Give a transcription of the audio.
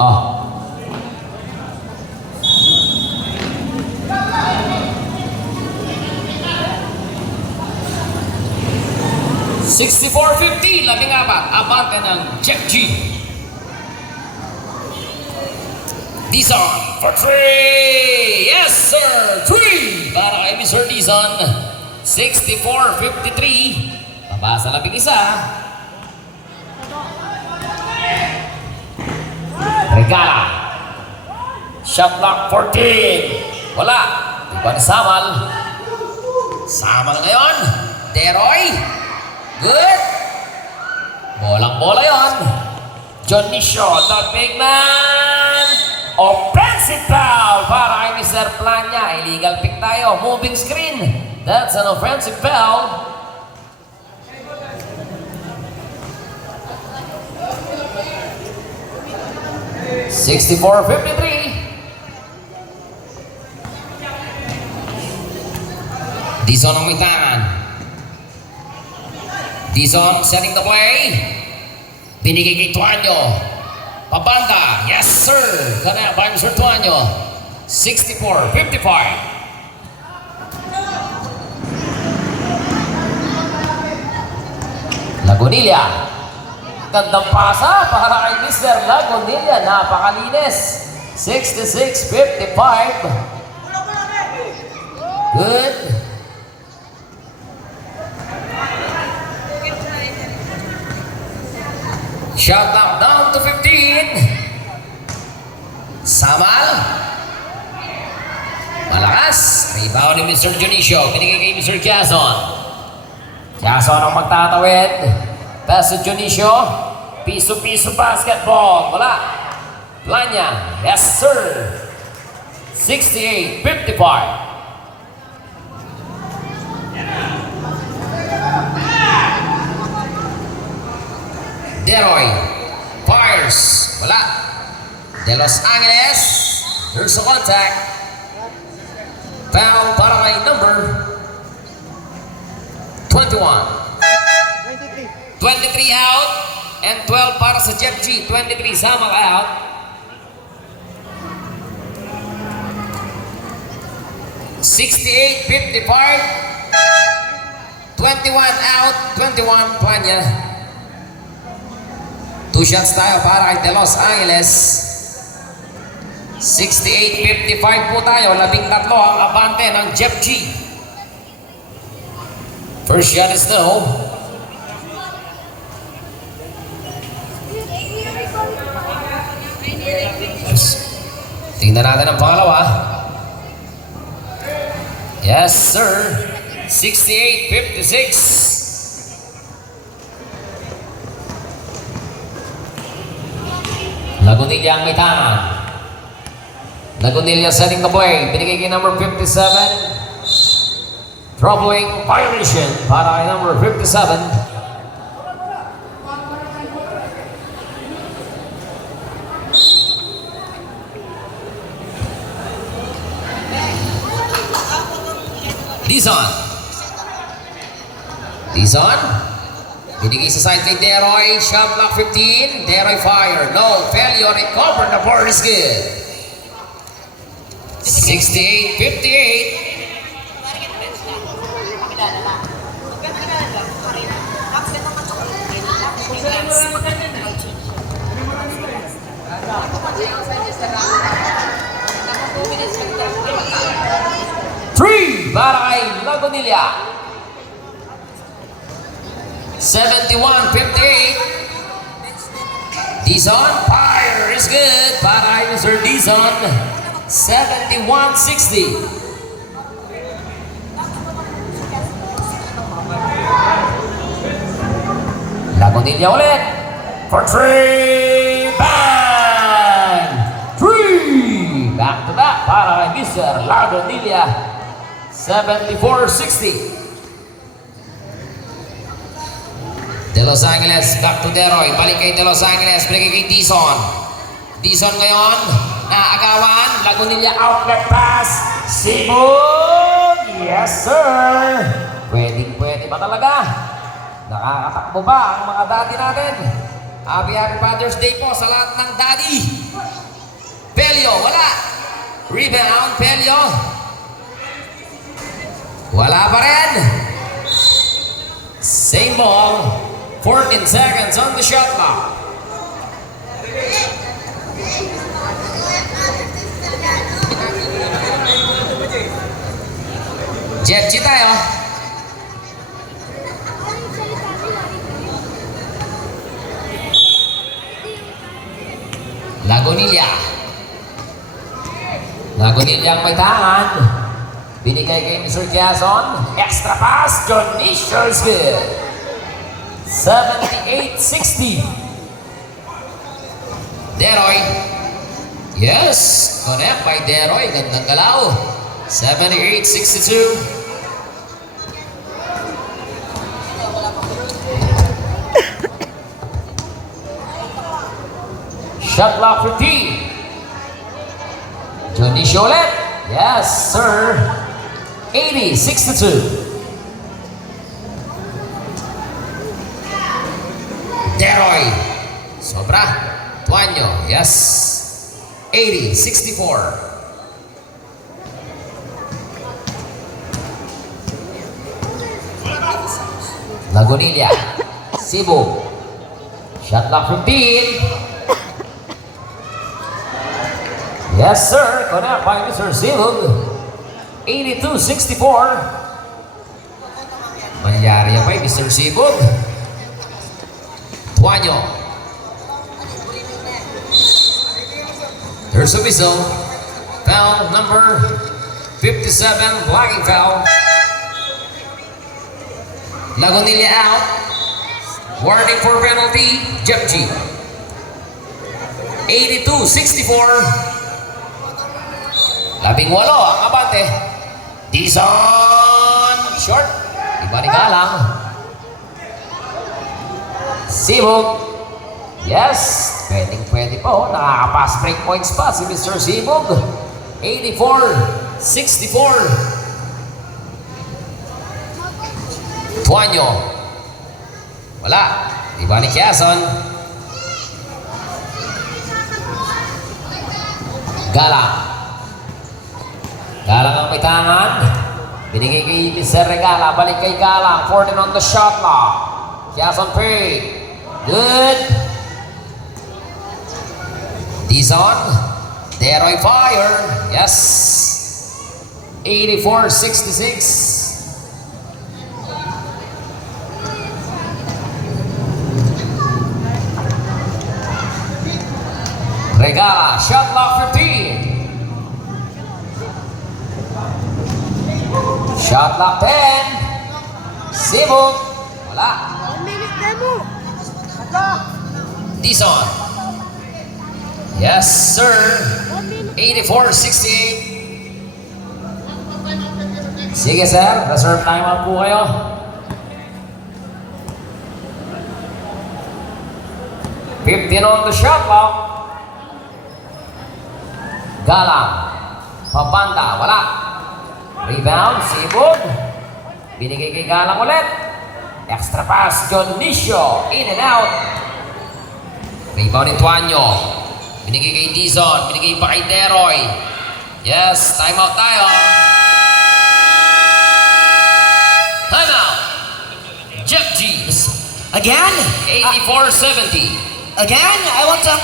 Oh. $64.50, 14, abante ng Jeff G. Dizon for 3. Yes, sir. 3 para kay Mr. Dizon. 64-53. Baba sa labing isa. Regala. Shot clock 14. Wala. Iba ni Samal. Samal ngayon. Deroy. Good. Bolang-bola yon. John Nisho, the big man. Offensive foul para kay Mr. Plania. Illegal pick tayo. Moving screen. That's an offensive foul. $64-53. Dizon ang mitangan. Dizon setting the play. Binigay kay Tuanyo. Pabanda. Yes, sir. Kana by Mr. Tuanyo. 64-55. Lagunilla. Gandang pasa para kay Mr. Lagunilla. Napakalinis. 66-55. Good. Shot clock down to 15. Samal. Malakas. Rebound ni Mr. Dionisio. Binigay kay Mr. Quezon. Quezon ang magtatawid. Pass to Dionisio. Piso-piso basketball. Wala. Plania. Yes, sir. 68-55. Deroy fires. Wala. De Los Angeles. There's a contact. Foul para kay number 21. 23 out. And 12 para sa Jeff G. 23 Samal out. $68-55. 21 out. 21 Plania. 2 shots tayo para kay De Los Angeles. 68-55 po tayo. 13 ang abante ng Jeff G. First shot is no. Tingnan natin ang pangalawa. Yes, sir. 68-56. Lagunilla ang may tangan. Lagunilla setting the play. Binigay kay number 57. Troubling violation para kay number 57. Dizon. Dizon. Binigay sa side kay Deroy. Shot clock 15. Deroy fire. No. Failure. Recover. The board is good. 68-58. Three para kay Lagunilla. 71-58. Dizon, fire is good para kay Mr. Dizon. 71-60. Lagunilla ulit. For 3. Bang! 3. Back to back para kay Mr. Lagunilla. 74-60. De Los Angeles, back to Deroy. Balik kay De Los Angeles. Balik kay Dizon. Dizon ngayon, naagawan. Lagunilla outlet pass. Simon! Yes, sir! Pwede ba talaga? Nakakatakbo ba ang mga dati natin? Happy Father's Day po sa lahat ng daddy. Pelio, wala. Rebound, Pelio. Wala pa rin. Same ball. 14 seconds on the shot clock. Jeff G tayo. Lagonilla. Lagonilla ang may tangan. Binigay kay Mr. Jason. Extra pass, John Nishersville. 78-60. Deroy. Yes, connect by Deroy. Gandang galaw. 78-62. Shot clock 15. Johnny Cholet. Yes, sir. 80-62. Deroy. Sobra. Tuanyo. Yes. 80-64. Lagonilla. Cebu. Shot clock 15. Yes, sir. Connect by Mr. Cebu. 82-64. Mangyari yan pa Mr. Cebu. Tuanyo. There's a whistle. Foul number 57, blocking foul. Lagonilla out. Warning for penalty, Jeff G. 82-64. 18 ang abante. Dizon. Short. Iba ni Galang. Sibog. Yes. Pwede po. Nakakapass break points pa si Mr. Sibog. 84-64. Tuanyo. Wala. Iba ni Quezon. Galang. Galang ang may tangan. Binigay kay Mr. Regala. Balik kay Galang. 14 on the shot clock. Quezon Pay. Good. Dizon. Deroy fire. Yes. 84-66. Regala. Shot clock 15. Shot clock 10. Cebu. Wala. 1 minute demo. Dizon. Yes, sir. 1 minute. 84-68. Sige, sir. Reserve time out po kayo. 15 on the shot clock. Galang. Pabanda. Wala. Rebound. Sibog. Binigay kay Galang ulit. Extra pass. John Nisho. In and out. Rebound ni Tuanyo. Binigay kay Dizon. Binigay pa kay Deroy. Yes. Time out tayo. Time out. Jeff G. Again? 84-70. Again? I want to...